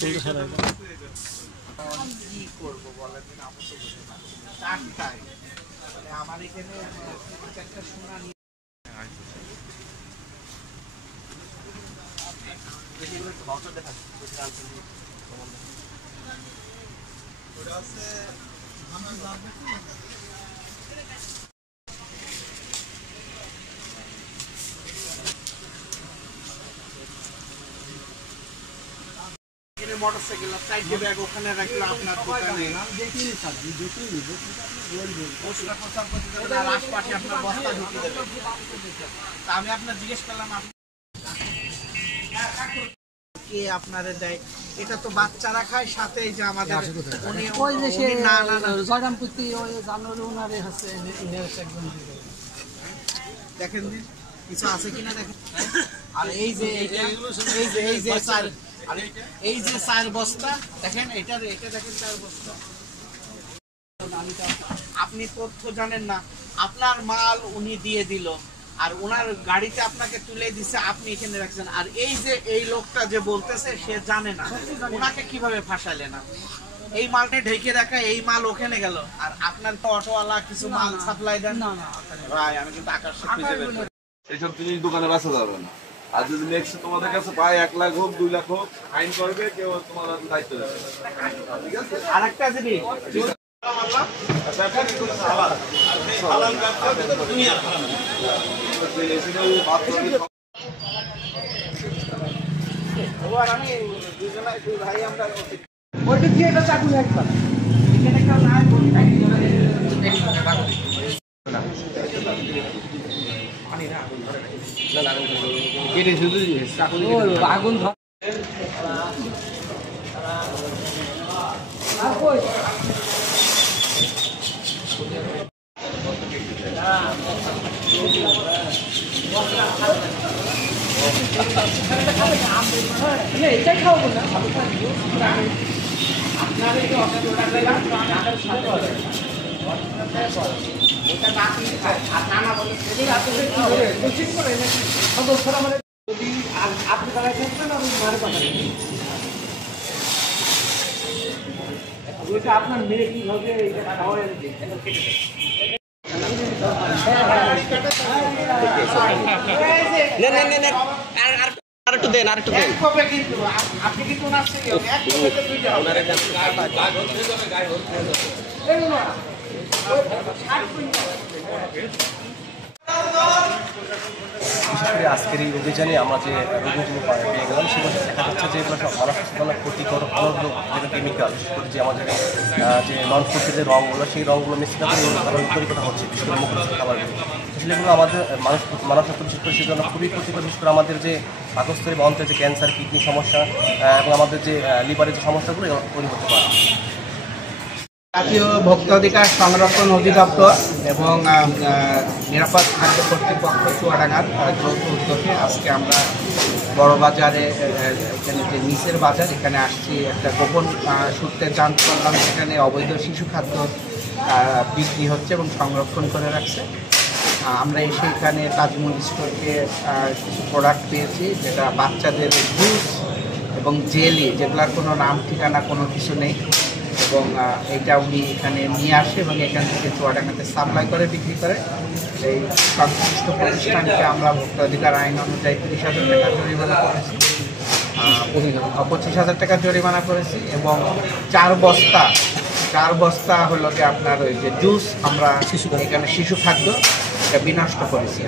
কি করবো বলেন, আমি তো বুঝি না। চারটায় মানে আমার এখানে একটা সোনা নিয়ে মোটরসাইকেল সাইডে ব্যাগ ওখানে রাখলো আপনার দোকানে আশপাশে আপনার বস্তা ঢুকিয়ে দেবে। আমি আপনার জিজ্ঞেস করলাম কে আপনারে দেয়, এটা তো বাচ্চারা খায়, সাথে যে আমাদের দেখেন কিছু আছে কিনা দেখেন। আর এই যে এই যে 4 বস্তা দেখেন, এটা দেখেন 4 বস্তা। আপনি তথ্য জানেন না, আপনার মাল উনি দিয়ে দিল আর ওনার গাড়িতে আপনাকে তুলে দিছে, আপনি এখানে রাখছেন। আর এই যে এই লোকটা যে বলতেছে সে জানে না, ওনাকে কিভাবে ফাঁসাইলেন না? এই মালটা ঢেকে রাখা, এই মাল ওখানে গেল, আর আপনার তো অটোওয়ালা কিছু মাল সাপ্লাই দেন না। ভাই আমি কিন্তু আকাশ এইসব জিনিস দোকানে বেচা যাবে না। আর যদি নেক্সট তোমাদের কাছে পায় 1 লাখ হোক 2 লাখ হোক ফাইন করবে, কেউ তোমার দায়িত্ব দেবে। ঠিক আছে। আরেকটা জিনিস আমি ভাই আমরা ওইটা দিয়ে এটা চাকু একবার এখানে একটা নাই বলি কেটে শুধু আগুন এটাই খাওয়াবো না আপনার আপনি তারা ক্ষেত্রে না ঘরে পাঠাবেন, আপনার মেয়ে কিভাবে আরেকটু দেন, আরেকটু দেন। আপনি কিন্তু আজকের এই অভিযানে আমরা যে রোগগুলো পেয়ে গেলাম, সেগুলো দেখা যাচ্ছে যে এগুলো সব মানুষ সচেতনার ক্ষতিকর অনেকগুলো যেটা কেমিক্যাল, বিশেষ করে যে আমাদের যে নন ফুডের যে রঙগুলো, সেই রঙগুলো মিশ্রিত করে তৈরি করা হচ্ছে, বিশেষ করে মুখরোচক খাবারগুলো। আসলে এগুলো আমাদের মানুষ বিশেষ করে সেজন্য খুবই ক্ষতিকর, বিশেষ করে আমাদের যে পাকস্থলী বা অন্ত্রের যে ক্যান্সার, কিডনি সমস্যা এবং আমাদের যে লিভারের যে সমস্যাগুলো তৈরি হতে পারে। জাতীয় ভোক্তা অধিকার সংরক্ষণ অধিদপ্তর এবং নিরাপদ খাদ্য কর্তৃপক্ষ চুয়াডাঙ্গার যৌথ উদ্যোগে আজকে আমরা বড় বাজারে এখানে যে নিচের বাজার, এখানে আসছি একটা গোপন সূত্রে জানতে পারলাম সেখানে অবৈধ শিশু খাদ্য বিক্রি হচ্ছে এবং সংরক্ষণ করে রাখছে। আমরা এসে এখানে তাজমহল স্টোরকে কিছু প্রোডাক্ট পেয়েছি, যেটা বাচ্চাদের জুস এবং জেলি, যেগুলোর কোনো নাম ঠিকানা কোনো কিছু নেই, এবং এটা উনি এখানে নিয়ে আসে এবং এখান থেকে চুয়াডাঙ্গাতে সাপ্লাই করে বিক্রি করে। এই সংশ্লিষ্ট প্রতিষ্ঠানকে আমরা ভোক্তাধিকার আইন অনুযায়ী 30,000 টাকা জরিমানা করেছি, 25,000 টাকা জরিমানা করেছি, এবং 4 বস্তা হলো যে আপনার ওই যে জুস আমরা এখানে শিশু খাদ্য এটা বিনষ্ট করেছি।